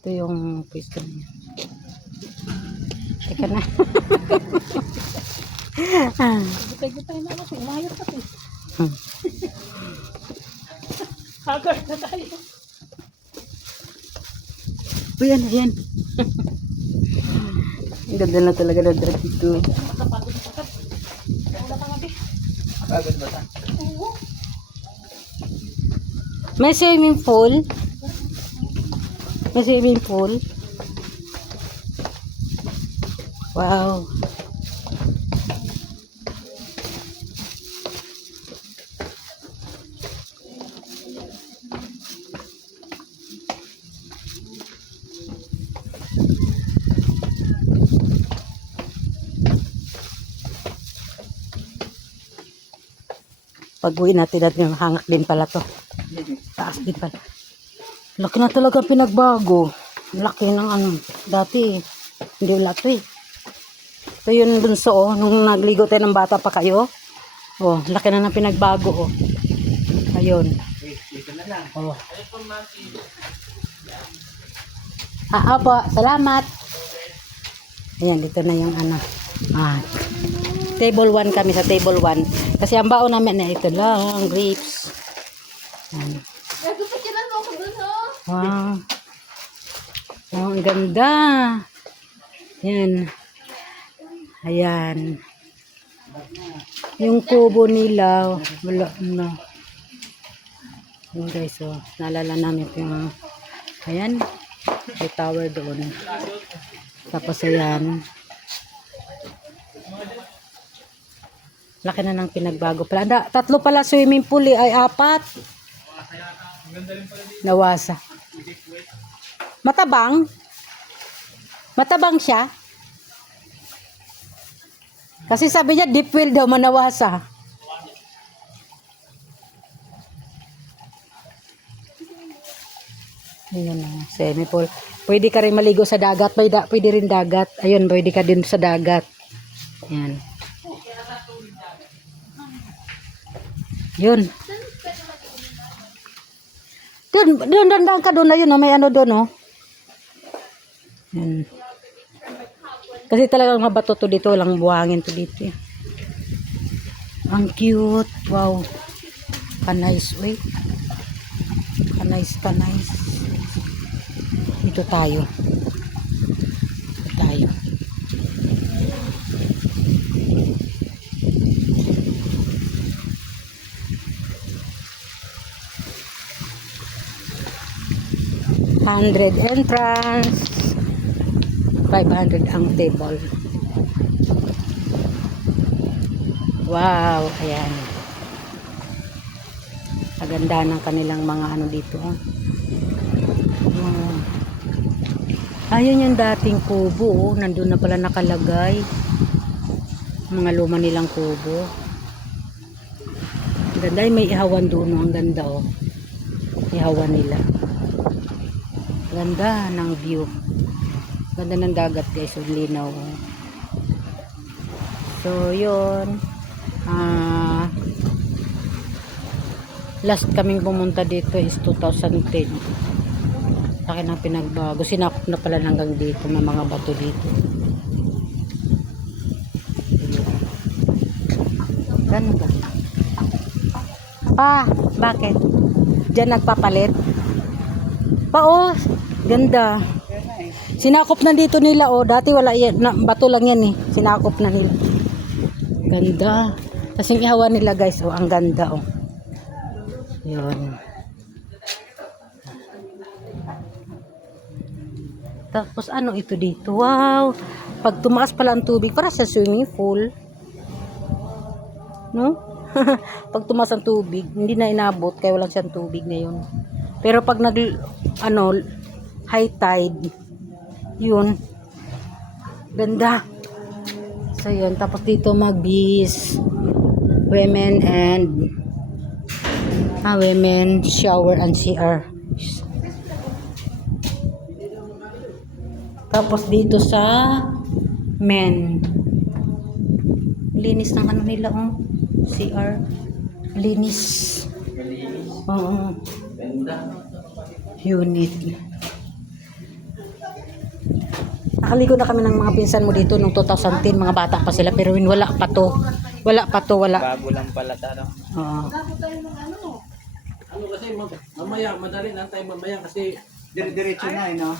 Ito yung pwesto niya. Teka na. Gutay-gutay na ako. Umayot ka eh. Haggard na tayo. O yan, yan. Ang ganda na talaga na drag dito. Nakapagod na ka. Wala ka nga di. Pagod ba ta? Oo. May swimming pool. May swimming pool. Wow. Pag-uwi natin yung hangak din pala to. Taas din pala. Laki na talaga pinagbago. Laki ng ano. Dati, hindi wala to eh. Ito yun bunso oh. Nung nagligo tayo ng bata pa kayo. Oh, laki na ng pinagbago oh. Ayun. Dito na lang. Oh. Opo, salamat. Ayan, dito na yung ano. Table 1 kami sa table 1. Kasi ang baon namin na ito lang, grapes. Ayan. Nagpapakilan mo ako dun oh. Wow. Oh, ang ganda. Yan. Ayan. Yung kubo nila, wala na. Yun guys, oh. Naalala namin yung, ayan, may tower doon. Tapos ayan. Laki na ng pinagbago pala. Tatlo pala swimming pool eh, ay 4. Nawasa. Matabang? Matabang siya? Kasi sabi niya deep well daw manawasa. Ayan na, swimming pool. Pwede ka rin maligo sa dagat. Pwede rin dagat. Ayun, pwede ka din sa dagat. Ayan. Yun. Doon, dandang ka doon na yun, oh. May ano doon, oh. Yan. Kasi talagang mabato to dito, walang buhangin to dito, eh. Ang cute, wow. Kanais, wait. Kanais. Dito tayo. Dito tayo. $100 entrance, 500 ang table. Wow, ayan. Maganda ng kanilang mga ano dito. Oh. Ayun yung dating kubo. Oh. Nandun na pala nakalagay. Mga luma nilang kubo. Ang ganda. May ihawan doon. Oh. Ang ganda oh. Ihawan nila. Ganda ng view. Ganda ng dagat guys. So, linaw. So, yun. Last kaming pumunta dito is 2010. Laki ng pinagbago. Sinakop na pala hanggang dito. May mga bato dito. Ganda. Pa, bakit? Diyan nagpapalit? Pa, oh. Ganda. Sinakop na dito nila, oh. Dati wala yan. Bato lang yan, eh. Sinakop na nila. Ganda. Kasing ihawan nila, guys, oh. Ang ganda, oh. Yun. Tapos, ano ito dito? Wow. Pag tumaas pala ang tubig, para sa swimming pool. No? Pag tumaas ang tubig, hindi na inabot, kaya walang siyang tubig ngayon. Pero pag high tide, yun, ganda. So yun, tapos dito mag-beach, women shower and CR. Tapos dito sa men, linis ng ano nila, oh, CR, linis. Oo. Ganda. Unit. nakaligo na kami ng mga pinsan mo dito nung 2010, mga bata pa sila, pero yun, wala pa to. Wala pa to, wala. Bago lang pala taro. Oo. Ano kasi mamaya, madali lang tayo mamaya kasi Diretso na no?